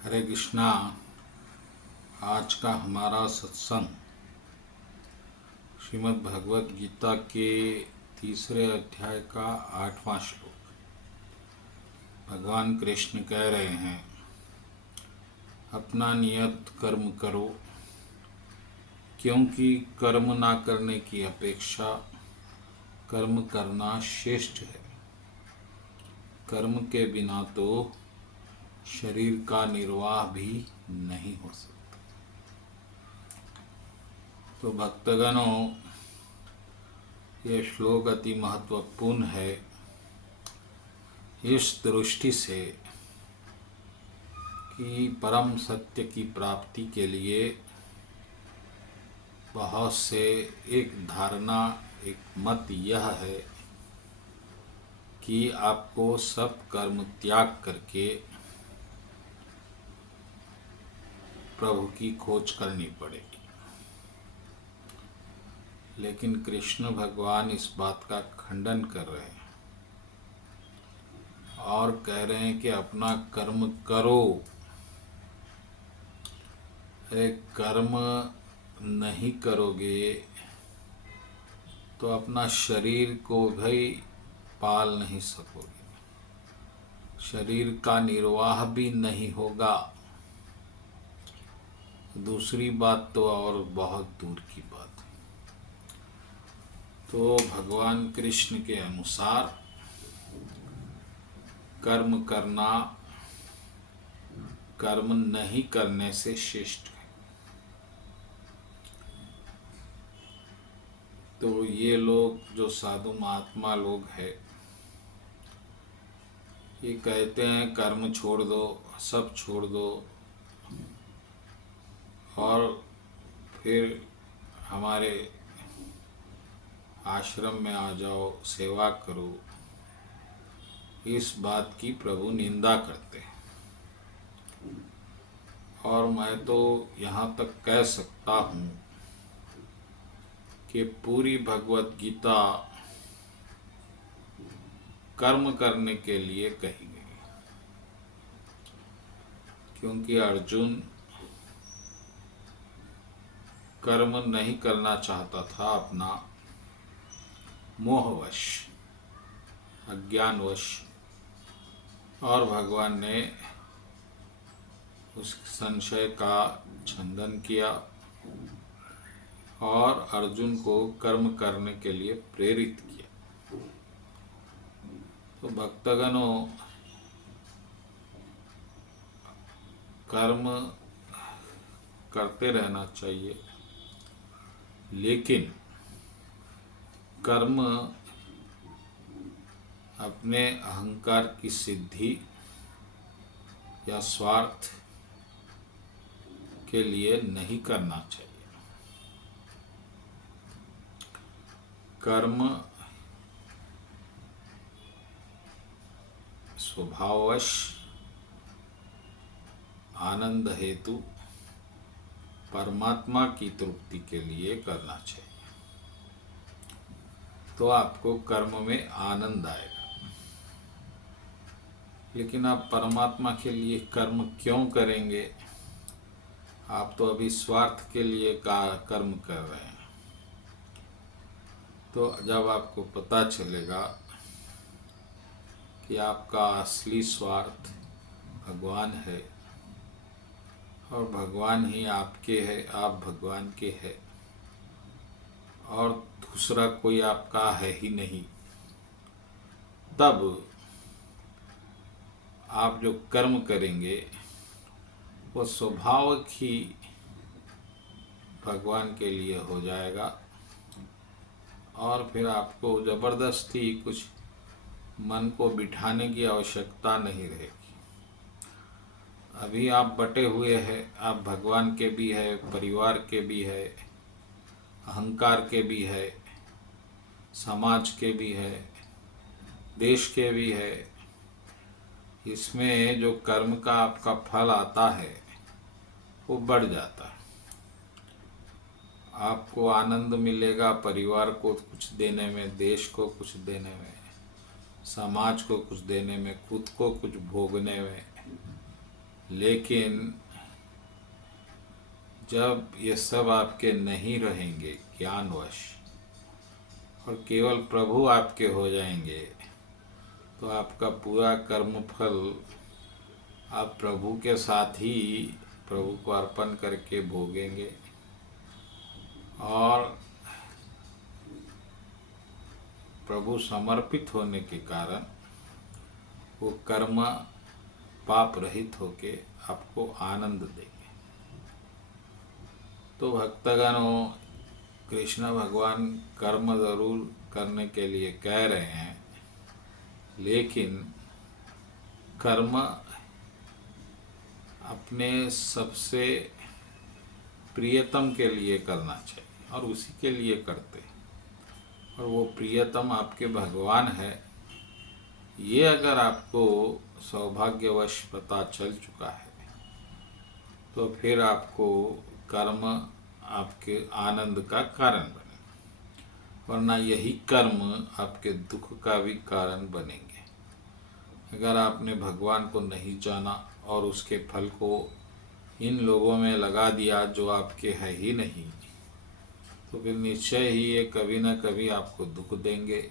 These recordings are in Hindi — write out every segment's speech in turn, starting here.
हरे कृष्णा। आज का हमारा सत्संग श्रीमद् भगवत गीता के तीसरे अध्याय का 8वां श्लोक। भगवान कृष्ण कह रहे हैं, अपना नियत कर्म करो, क्योंकि कर्म ना करने की अपेक्षा कर्म करना श्रेष्ठ है। कर्म के बिना तो शरीर का निर्वाह भी नहीं हो सकता। तो भक्तगणों, ये श्लोक अति महत्वपूर्ण है इस दृष्टि से कि परम सत्य की प्राप्ति के लिए बहुत से एक धारणा, एक मत यह है कि आपको सब कर्म त्याग करके प्रभु की खोज करनी पड़ेगी। लेकिन कृष्ण भगवान इस बात का खंडन कर रहे हैं और कह रहे हैं कि अपना कर्म करो। कर्म नहीं करोगे तो अपना शरीर को भी पाल नहीं सकोगे, शरीर का निर्वाह भी नहीं होगा। दूसरी बात तो और बहुत दूर की बात है। तो भगवान कृष्ण के अनुसार कर्म करना कर्म नहीं करने से श्रेष्ठ है। तो ये लोग जो साधु महात्मा लोग हैं, ये कहते हैं कर्म छोड़ दो, सब छोड़ दो और फिर हमारे आश्रम में आ जाओ, सेवा करो। इस बात की प्रभु निंदा करते हैं। और मैं तो यहाँ तक कह सकता हूँ कि पूरी भगवत गीता कर्म करने के लिए कही गई, क्योंकि अर्जुन कर्म नहीं करना चाहता था, अपना मोहवश, अज्ञानवश, और भगवान ने उस संशय का छंदन किया और अर्जुन को कर्म करने के लिए प्रेरित किया। तो भक्तगणों, कर्म करते रहना चाहिए, लेकिन कर्म अपने अहंकार की सिद्धि या स्वार्थ के लिए नहीं करना चाहिए। कर्म स्वभाववश आनंद हेतु परमात्मा की तृप्ति के लिए करना चाहिए, तो आपको कर्म में आनंद आएगा। लेकिन आप परमात्मा के लिए कर्म क्यों करेंगे? आप तो अभी स्वार्थ के लिए कर्म कर रहे हैं। तो जब आपको पता चलेगा कि आपका असली स्वार्थ भगवान है और भगवान ही आपके है, आप भगवान के हैं और दूसरा कोई आपका है ही नहीं, तब आप जो कर्म करेंगे वो स्वभाव ही भगवान के लिए हो जाएगा और फिर आपको ज़बरदस्ती कुछ मन को बिठाने की आवश्यकता नहीं रहेगी। अभी आप बटे हुए हैं, आप भगवान के भी है, परिवार के भी है, अहंकार के भी है, समाज के भी है, देश के भी है। इसमें जो कर्म का आपका फल आता है वो बढ़ जाता है। आपको आनंद मिलेगा परिवार को कुछ देने में, देश को कुछ देने में, समाज को कुछ देने में, खुद को कुछ भोगने में। लेकिन जब ये सब आपके नहीं रहेंगे ज्ञानवश और केवल प्रभु आपके हो जाएंगे, तो आपका पूरा कर्मफल आप प्रभु के साथ ही प्रभु को अर्पण करके भोगेंगे। और प्रभु समर्पित होने के कारण वो कर्म पाप रहित होके आपको आनंद देंगे। तो भक्तगणों, कृष्ण भगवान कर्म जरूर करने के लिए कह रहे हैं, लेकिन कर्म अपने सबसे प्रियतम के लिए करना चाहिए और उसी के लिए करते हैं। और वो प्रियतम आपके भगवान है, ये अगर आपको सौभाग्यवश पता चल चुका है, तो फिर आपको कर्म आपके आनंद का कारण बने, वरना यही कर्म आपके दुख का भी कारण बनेंगे। अगर आपने भगवान को नहीं जाना और उसके फल को इन लोगों में लगा दिया जो आपके है ही नहीं, तो फिर निश्चय ही ये कभी न कभी आपको दुख देंगे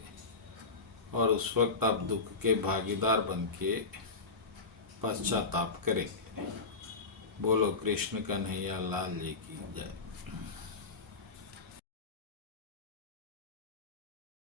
और उस वक्त आप दुख के भागीदार बन के पश्चाताप करेंगे। बोलो कृष्ण कन्हैया लाल जी की जय।